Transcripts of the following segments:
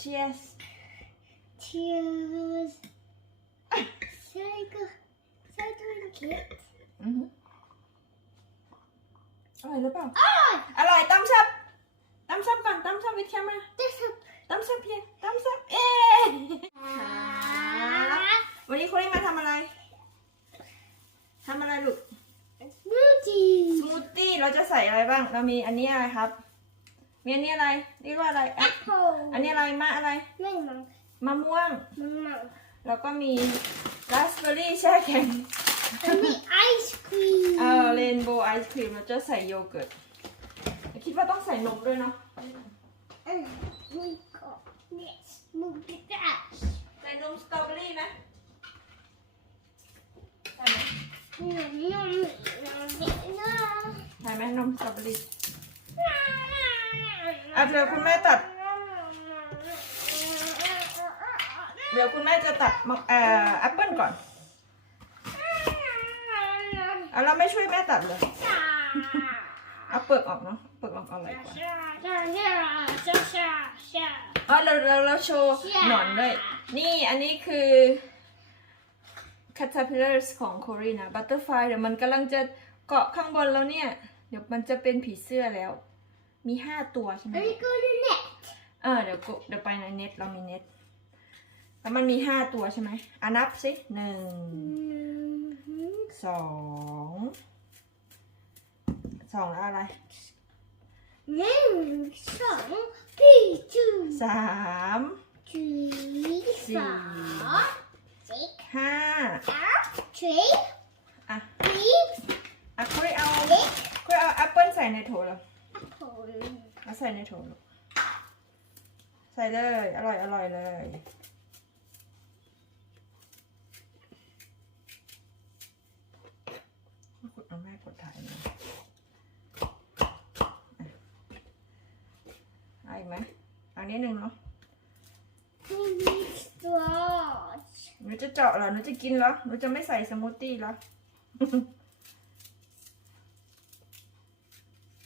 cheers Cheers. Should I go? Should I drink it? อือหืออร่อยหรือเปล่า Ah! อร่อยตั้มซับตั้มซับก่อนตั้มซับวิทยามา This is ตั้มซับเพียตั้มซับเอ๊วันนี้คุณได้มาทำอะไรทำอะไรลูก smoothie. สมูทตี้ เราจะใส่อะไรบ้าง เรามีอันนี้อะไรครับ มีอันนี้อะไรเรียกว่าอะไรอะ Apple. อันนี้อะไรมะอะไร Mama. มะม่วง Mama. แล้วก็มีราสเบอร์รี่แช่แข็ง And the ice cream. เออเรนโบว์ไอศครีมเราจะใส่โยเกิร์ตคิดว่าต้องใส่นมด้วยเนาะ And we got this smoothie dash. ใส่นมสตรอเบอรี่นะใส่ไหม Yum, yum, yum, yum. ใส่ไหมนมสตรอเบอรี่ อะเดี๋ยวคุณแม่ตัด เดี๋ยวคุณแม่จะตัดมะเอ่อแอปเปิลก่อนเอาเราไม่ช่วยแม่ตัดเลยเอาเปลือกออกเนาะเปลือกออกเอาอะไรก่อนอ๋อเราเราเราโชว์หนอนด้วย นี่อันนี้คือ caterpillars ของโครีนะ butterfly เดี๋ยวมันกำลังจะเกาะข้างบนแล้วเนี่ย เดี๋ยวมันจะเป็นผีเสื้อแล้ว มีห้าตัวใช่ไหม Are you going to net? เออเดี๋ยวกูเดี๋ยวไปในเน็ตเรามีเน็ต แล้วมันมีห้าตัวใช่ไหมอะนับสิหนึ่ง สอง สองแล้วอะไร Ring song three two สาม three สี่ four six ห้า three อะ three อะคุยเอา six คุยเอาแอปเปิลใส่ในโถแล้ว apple เอาใส่ในโถลูกใส่เลย อร่อยอร่อยเลยเอาแม่กดถ่ายมาเอาอีกไหมเอานี้หนึ่งเนาะ Who needs straws? หนูจะเจาะเหรอหนูจะกินเหรอหนูจะไม่ใส่สมูทตี้เหรอ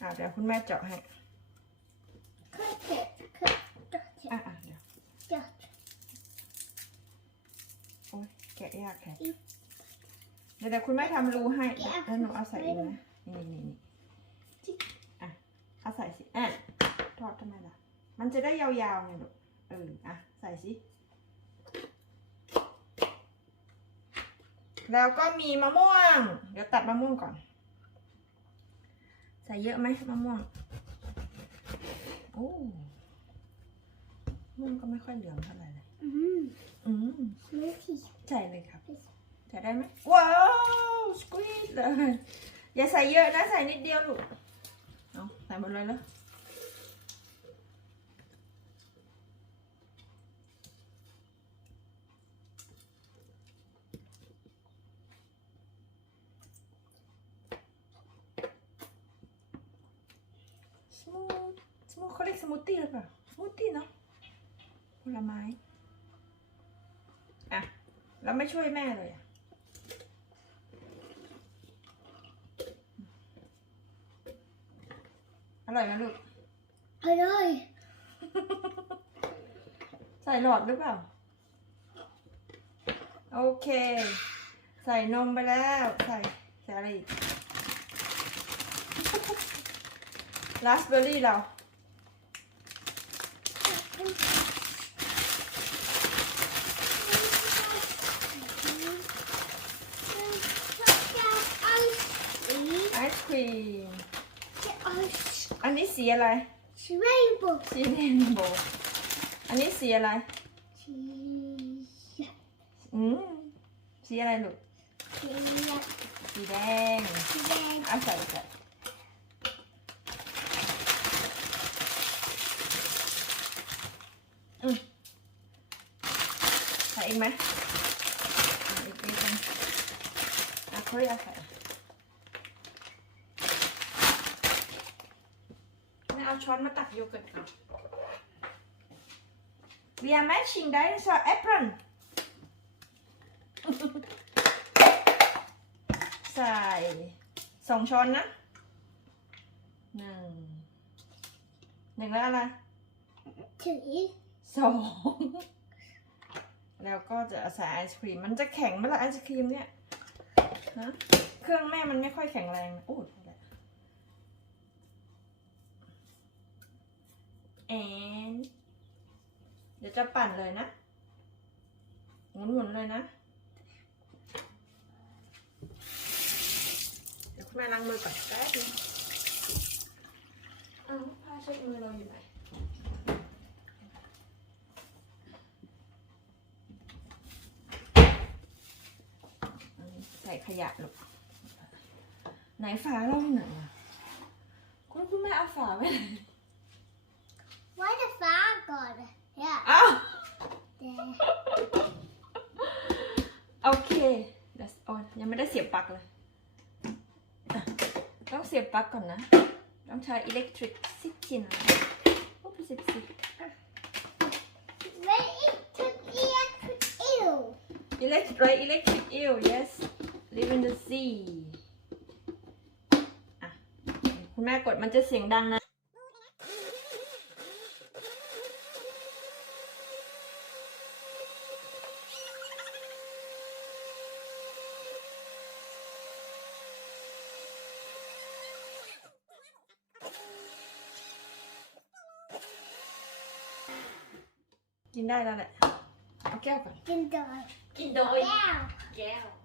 อะเดี๋ยวคุณแม่เจาะให้ Cut it, cut, cut it, อะอะเดี๋ยว cut. โอ้ยแกะยากแค่เดี๋ยวเดี๋ยวคุณแม่ทำรูให้แล้วหนูเอาใส่เองนะนี่นี่นี่อะเอาใส่สิอะทอดทำไมล่ะ มันจะได้ยาวๆไงลูกเอออะใส่สิแล้วก็มีมะม่วง เดี๋ยวตัดมะม่วงก่อน ใส่เยอะไหมมะม่วง โอ้มะม่วงก็ไม่ค่อยเหลืองเท่าไหร่เลย Mmm, อืม smoothie. ใส่เลยครับใส่ได้ไหมว้าวสควีซเลยอย่าใส่เยอะนะใส่นิดเดียวลูกเอาใส่หมดเลยแล้ว สมูท สมูทเขาเรียกสมูทตี้หรือเปล่าสมูทตี้เนาะผลไม้อะแล้วไม่ช่วยแม่เลยอะอร่อยไหมลูก Hello. ใส่หลอดหรือเปล่า โอเค ใส่นมไปแล้ว ใส่ใส่อะไรอีกราสเบอร์รี่เรา ไอศครีมอันนี้สีอะไร Rainbow สีเรนโบว์อันนี้สีอะไร cheese. อืมสีอะไรลูก Cheese. สีแดง Then อะใส่ใส่อืมใส่อีก ไหมอะอีกนิดนึงอะคุยอะใส่แม่เอาช้อนมาตักโยเกิร์ตก่อน We are matching dinosaur apron ใส่สองช้อนนะหนึ่งหนึ่งแล้วอะไร two. สอง แล้วก็จะใส่ไอศครีม มันจะแข็งไหมล่ะไอศครีมเนี่ยฮะเครื่องแม่มันไม่ค่อยแข็งแรงนะโอ้ยพอแล้วแอนเดี๋ยวจะปั่นเลยนะ หมุนๆเลยนะ เดี๋ยวคุณแม่ล้างมือก่อนแป๊บนึงอ้าวผ้าเช็ดมือเราอยู่ไหน อันนี้ใส่ ขยะลูกไหนฝาเราอยู่ไหนอะคุณคุณแม่เอาฝาไว้ไหน Why the fire god? Yeah. อ้าว There. โอเคเดี๋ยวโอ้ยยังไม่ได้เสียบปลั๊กเลยอะต้องเสียบปลั๊กก่อนนะ ต้องใช้อิเล็กทริกซิกินโอ้เป็นสิบสิบ Ready to eat ew. อิเล็กไรอิเล็กทริกอิล yes live in the sea อะคุณแม่กดมันจะเสียงดังนะกินได้แล้วแหละเอาแก้วก่อน Kinder. กินโดย Cow. แก้ว Cow.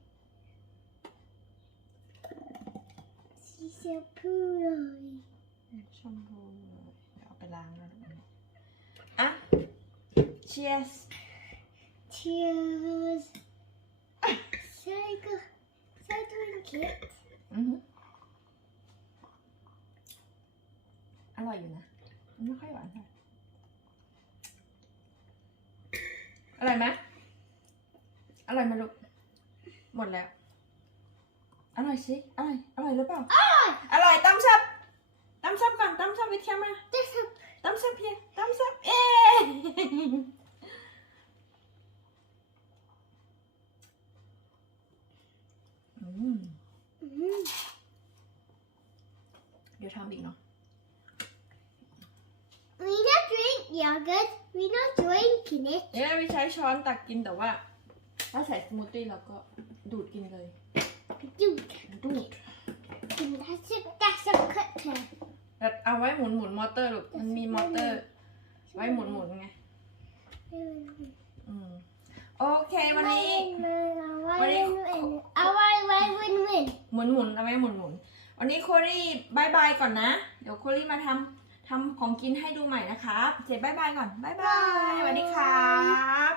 ชมพูเลยเดี๋ยวเอาไปล้างแล้วนะอะ cheers Cheers. Say go. Say drink it. อือหืออร่อยอยู่นะมันไม่ค่อยหวานเท่าไหร่อร่อยไหมอร่อยไหมลูกหมดแล้วอ ร่อยสิอร่อย อร่อยหรือเปล่า Oh, อร่อยตั้มซับตั้มซับก่อนตั้มซับวิดแคมมา this is ตั้มซับเพียตั้มซับเอ๊อืม mm, เดี๋ยวทำอีกเนาะ we not drink yogurt. We not drinking it. เนี่ยวิใช้ช้อนตักกินแต่ว่า ถ้าใส่สมูทตี้เราก็ดูดกินเลย Dude, ดูด that's a that's a cutter. แต่เอาไว้หมุนหมุนมอเตอร์ลูกมันมีมอเตอร์ ไว้หมุนหมุนไงอืมโอเควันนี้ Why win win? Why why win win? หมุนหมุนเอาไว้หมุนหมุนวันนี้โคลี่บายบายก่อนนะ เดี๋ยวโคลี่มาทำทำของกินให้ดูใหม่นะครับเสร็จบายบายก่อนบายบายสวัสดีครับ